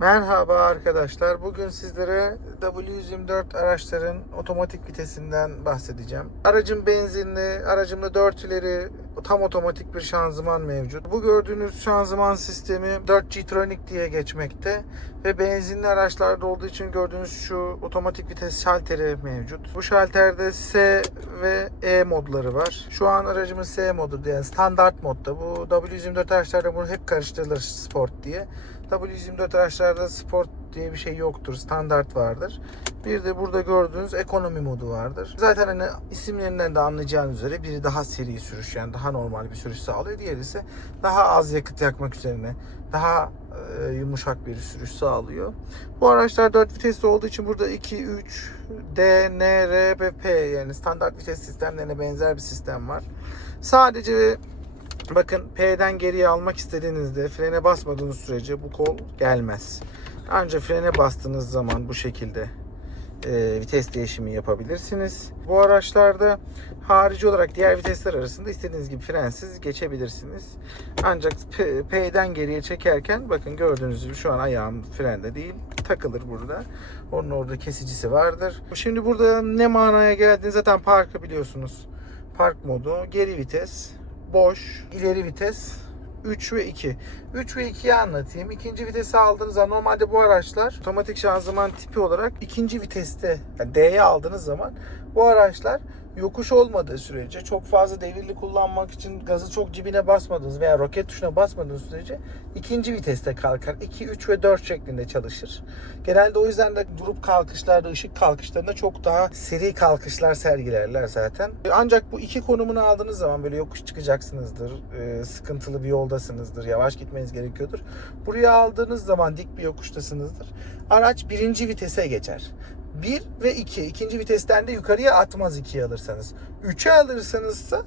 Merhaba arkadaşlar. Bugün sizlere W124 araçların otomatik vitesinden bahsedeceğim. Aracım benzinli, aracımda 4 ileri tam otomatik bir şanzıman mevcut. Bu gördüğünüz şanzıman sistemi 4G Tronic diye geçmekte ve benzinli araçlarda olduğu için gördüğünüz şu otomatik vites şalteri mevcut. Bu şalterde S ve E modları var. Şu an aracımız S modu yani standart modda. Bu W124 araçlarda bunu hep karıştırılır sport diye. W124 araçlarda sport diye bir şey yoktur. Standart vardır. Bir de burada gördüğünüz ekonomi modu vardır. Zaten hani isimlerinden de anlayacağınız üzere biri daha seri sürüş yani daha normal bir sürüş sağlıyor. Diğeri ise daha az yakıt yakmak üzerine daha e, yumuşak bir sürüş sağlıyor. Bu araçlar 4 vitesli olduğu için burada 2, 3, D, N, R ve P yani standart vites sistemlerine benzer bir sistem var. Sadece Bakın P'den geriye almak istediğinizde frene basmadığınız sürece bu kol gelmez. Ancak frene bastığınız zaman bu şekilde e, vites değişimi yapabilirsiniz. Bu araçlarda harici olarak diğer vitesler arasında istediğiniz gibi frensiz geçebilirsiniz. Ancak P'den geriye çekerken bakın gördüğünüz gibi şu an ayağım frende değil takılır burada. Onun orada kesicisi vardır. Şimdi burada ne manaya geldiğini zaten parkı biliyorsunuz. Park modu, geri vites, boş, ileri vites, 3 ve 2. 3 ve 2'yi anlatayım. İkinci vitesi aldığınız zaman normalde bu araçlar otomatik şanzıman tipi olarak ikinci viteste yani D'ye aldığınız zaman bu araçlar yokuş olmadığı sürece çok fazla devirli kullanmak için gazı çok cibine basmadığınız veya roket tuşuna basmadığınız sürece ikinci viteste kalkar. 2, 3 ve 4 şeklinde çalışır. Genelde o yüzden de durup kalkışlarda, ışık kalkışlarında çok daha seri kalkışlar sergilerler zaten. Ancak bu iki konumunu aldığınız zaman böyle yokuş çıkacaksınızdır, e, sıkıntılı bir yoldasınızdır, yavaş gitmeniz gerekiyordur. Buraya aldığınız zaman dik bir yokuştasınızdır. Araç birinci vitese geçer. 1 ve 2. ikinci vitesten de yukarıya atmaz 2'ye alırsanız. 3'e alırsanızsa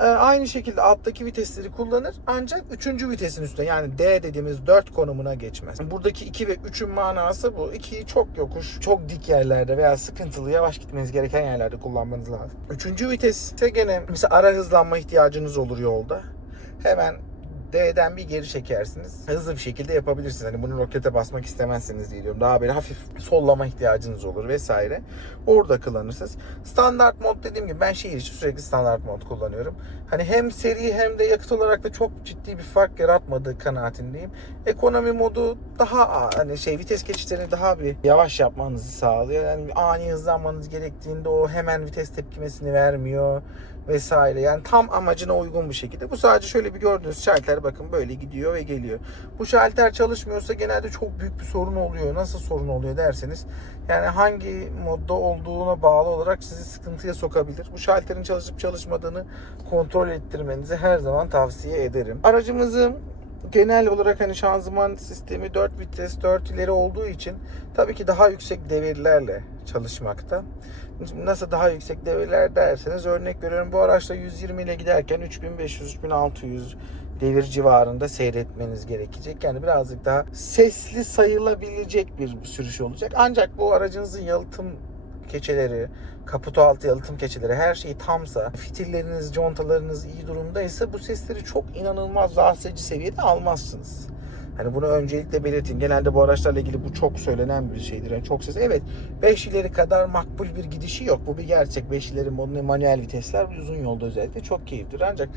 e, aynı şekilde alttaki vitesleri kullanır ancak 3. vitesin üstüne yani D dediğimiz 4 konumuna geçmez. Buradaki 2 ve 3'ün manası bu. 2'yi çok yokuş, çok dik yerlerde veya sıkıntılı, yavaş gitmeniz gereken yerlerde kullanmanız lazım. 3. vites ise gene mesela ara hızlanma ihtiyacınız olur yolda. Hemen D'den bir geri çekersiniz. Hızlı bir şekilde yapabilirsiniz. Hani bunu rokete basmak istemezsiniz diye diyorum. Daha böyle hafif sollama ihtiyacınız olur vesaire. Orada kullanırsınız. Standart mod dediğim gibi ben şehir için sürekli standart mod kullanıyorum. Hani hem seri hem de yakıt olarak da çok ciddi bir fark yaratmadığı kanaatindeyim. Ekonomi modu daha hani şey vites geçişlerini daha bir yavaş yapmanızı sağlıyor. Yani ani hızlanmanız gerektiğinde o hemen vites tepkimesini vermiyor vesaire. Yani tam amacına uygun bir şekilde. Bu sadece şöyle bir gördüğünüz şalter bakın böyle gidiyor ve geliyor. Bu şalter çalışmıyorsa genelde çok büyük bir sorun oluyor. Nasıl sorun oluyor derseniz yani hangi modda olduğuna bağlı olarak sizi sıkıntıya sokabilir. Bu şalterin çalışıp çalışmadığını kontrol ettirmenizi her zaman tavsiye ederim. Aracımızın genel olarak hani şanzıman sistemi 4 vites 4 ileri olduğu için tabii ki daha yüksek devirlerle çalışmakta. Nasıl daha yüksek devirler derseniz örnek veriyorum bu araçla 120 ile giderken 3500-3600 devir civarında seyretmeniz gerekecek. Yani birazcık daha sesli sayılabilecek bir sürüş olacak. Ancak bu aracınızın yalıtım keçeleri, kaputu altı yalıtım keçeleri her şey tamsa, fitilleriniz, contalarınız iyi durumdaysa bu sesleri çok inanılmaz rahatsız edici seviyede almazsınız. Hani bunu öncelikle belirteyim. Genelde bu araçlarla ilgili bu çok söylenen bir şeydir. Yani çok ses. Evet 5 ileri kadar makbul bir gidişi yok. Bu bir gerçek. 5 ileri manuel vitesler uzun yolda özellikle çok keyiflidir. Ancak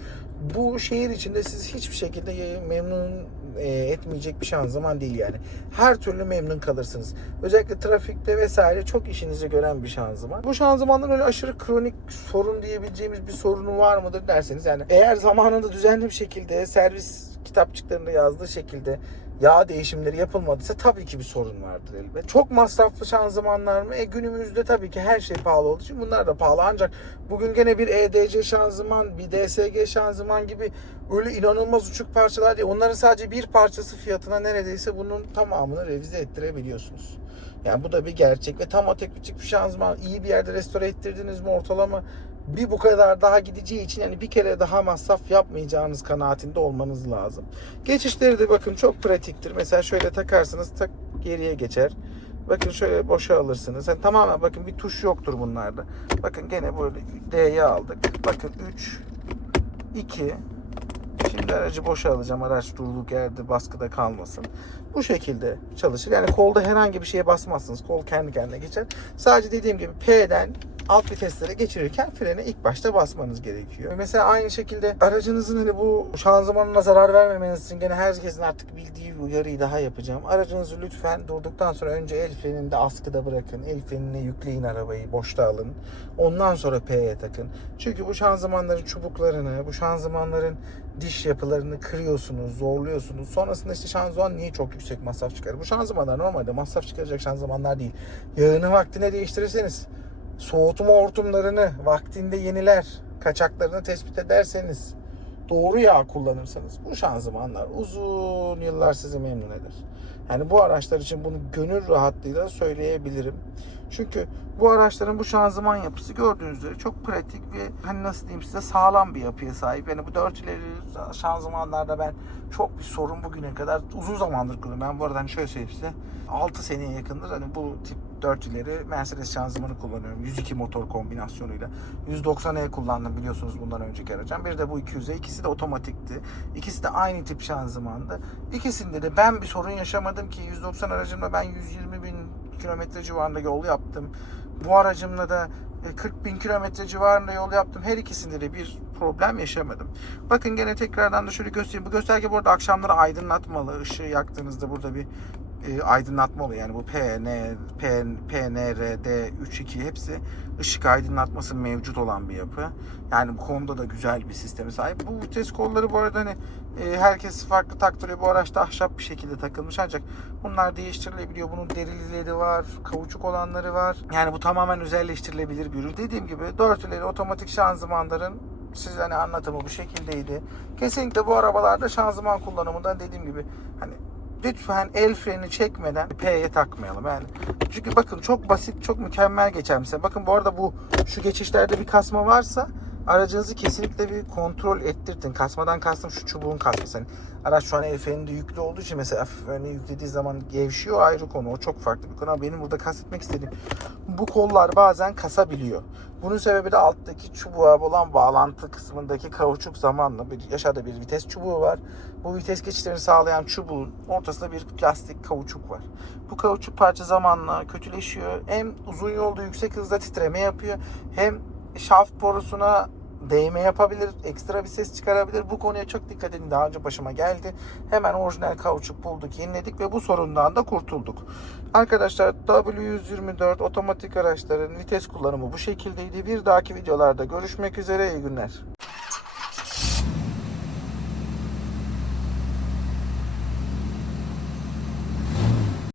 bu şehir içinde siz hiçbir şekilde memnun e, etmeyecek bir şanzıman değil yani. Her türlü memnun kalırsınız. Özellikle trafikte vesaire çok işinizi gören bir şanzıman. Bu şanzımanın öyle aşırı kronik sorun diyebileceğimiz bir sorunu var mıdır derseniz yani eğer zamanında düzenli bir şekilde servis kitapçıklarında yazdığı şekilde yağ değişimleri yapılmadıysa tabii ki bir sorun vardır elbet. Çok masraflı şanzımanlar mı? E günümüzde tabii ki her şey pahalı olduğu için bunlar da pahalı. Ancak bugün gene bir EDC şanzıman, bir DSG şanzıman gibi öyle inanılmaz uçuk parçalar değil. Onların sadece bir parçası fiyatına neredeyse bunun tamamını revize ettirebiliyorsunuz. Yani bu da bir gerçek ve tam otomatik bir şanzıman iyi bir yerde restore ettirdiniz mi ortalama bir bu kadar daha gideceği için yani bir kere daha masraf yapmayacağınız kanaatinde olmanız lazım. Geçişleri de bakın çok pratiktir. Mesela şöyle takarsınız tak geriye geçer. Bakın şöyle boşa alırsınız. Yani tamamen bakın bir tuş yoktur bunlarda. Bakın gene böyle D'ye aldık. Bakın 3 2 Şimdi aracı boşa alacağım. Araç durduk yerde baskıda kalmasın. Bu şekilde çalışır. Yani kolda herhangi bir şeye basmazsınız. Kol kendi kendine geçer. Sadece dediğim gibi P'den alt viteslere geçirirken frene ilk başta basmanız gerekiyor. Mesela aynı şekilde aracınızın hani bu şanzımanına zarar vermemeniz için gene herkesin artık bildiği uyarıyı daha yapacağım. Aracınızı lütfen durduktan sonra önce el freninde askıda bırakın. El frenine yükleyin arabayı, boşta alın. Ondan sonra P'ye takın. Çünkü bu şanzımanların çubuklarını, bu şanzımanların diş yapılarını kırıyorsunuz, zorluyorsunuz. Sonrasında işte şanzıman niye çok yüksek masraf çıkarır? Bu şanzımanlar normalde masraf çıkaracak şanzımanlar değil. Yağını vaktine değiştirirseniz, soğutma hortumlarını vaktinde yeniler, kaçaklarını tespit ederseniz, doğru yağ kullanırsanız bu şanzımanlar uzun yıllar sizi memnun eder. Yani bu araçlar için bunu gönül rahatlığıyla söyleyebilirim. Çünkü bu araçların bu şanzıman yapısı gördüğünüz üzere çok pratik ve hani nasıl diyeyim size sağlam bir yapıya sahip. Yani bu dört ileri şanzımanlarda ben çok bir sorun bugüne kadar uzun zamandır kullanıyorum. Ben bu arada hani şöyle söyleyeyim size 6 seneye yakındır hani bu tip 4 ileri Mercedes şanzımanı kullanıyorum. 102 motor kombinasyonuyla. 190E kullandım biliyorsunuz bundan önceki aracım. Bir de bu 200'e. İkisi de otomatikti. İkisi de aynı tip şanzımandı. İkisinde de ben bir sorun yaşamadım ki 190 aracımla ben 120 bin kilometre civarında yol yaptım. Bu aracımla da e, 40 bin kilometre civarında yol yaptım. Her ikisinde de bir problem yaşamadım. Bakın gene tekrardan da şöyle göstereyim. Bu gösterge bu arada akşamları aydınlatmalı. Işığı yaktığınızda burada bir e, aydınlatma oluyor. Yani bu PN, PN, PNRD 32 hepsi ışık aydınlatması mevcut olan bir yapı. Yani bu konuda da güzel bir sisteme sahip. Bu vites kolları bu arada hani e, herkes farklı taktırıyor. Bu araçta ahşap bir şekilde takılmış ancak bunlar değiştirilebiliyor. Bunun derilileri var, kavuçuk olanları var. Yani bu tamamen özelleştirilebilir bir ürün. Dediğim gibi dörtüleri otomatik şanzımanların size hani anlatımı bu şekildeydi. Kesinlikle bu arabalarda şanzıman kullanımında dediğim gibi hani lütfen el freni çekmeden P'ye takmayalım yani. Çünkü bakın çok basit, çok mükemmel geçer mesela. Bakın bu arada bu şu geçişlerde bir kasma varsa aracınızı kesinlikle bir kontrol ettirtin. Kasmadan kastım şu çubuğun kasması. Hani araç şu an el freninde yüklü olduğu için mesela hafif freni yüklediği zaman gevşiyor ayrı konu. O çok farklı bir konu ama benim burada kastetmek istediğim bu kollar bazen kasabiliyor. Bunun sebebi de alttaki çubuğa olan bağlantı kısmındaki kauçuk zamanla bir aşağıda bir vites çubuğu var. Bu vites geçişlerini sağlayan çubuğun ortasında bir plastik kauçuk var. Bu kauçuk parça zamanla kötüleşiyor. Hem uzun yolda yüksek hızda titreme yapıyor hem şaft borusuna değme yapabilir, ekstra bir ses çıkarabilir. Bu konuya çok dikkat edin. Daha önce başıma geldi. Hemen orijinal kauçuk bulduk, yeniledik ve bu sorundan da kurtulduk. Arkadaşlar W124 otomatik araçların vites kullanımı bu şekildeydi. Bir dahaki videolarda görüşmek üzere. İyi günler.